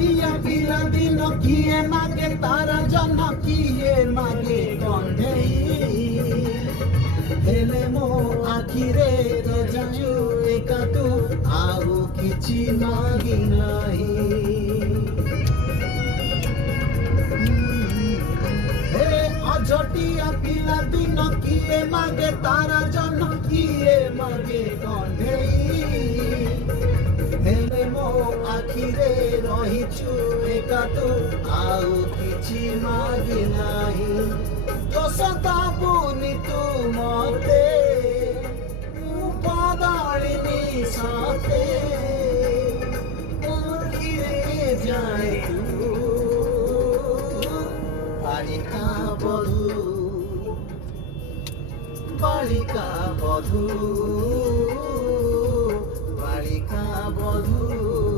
অজটিয়া বিলাদিন কিয়ে মাগে তারা জন্ম কিয়ে মাগে কণ্ঠেই ହେଲେ ମୋ ଆଖିରେ ରଜାଛୁ ଏକା ତୁ ଆଉ କିଛି ମାଗି ନାହିଁ ହେ ଅଝଟିଆ ପିଲାଦିନ କିଏ ମାଗେ ତାରା ଜନ୍ମ କିଏ ମାଗେ କଣ୍ଢେଇ ହେଲେ ମୋ ଆଖିରେ ରହିଛୁ ଏକା ତୁ ଆଉ କିଛି ମାଗି ନାହିଁ ଦୋଷ ଦବୁନି ତୁ ମତେ ମୁଁ ବଦଳିନି ସତେ ଆଖିରେ ଯାଏ ତୁ ବାଳିକା ବଧୂ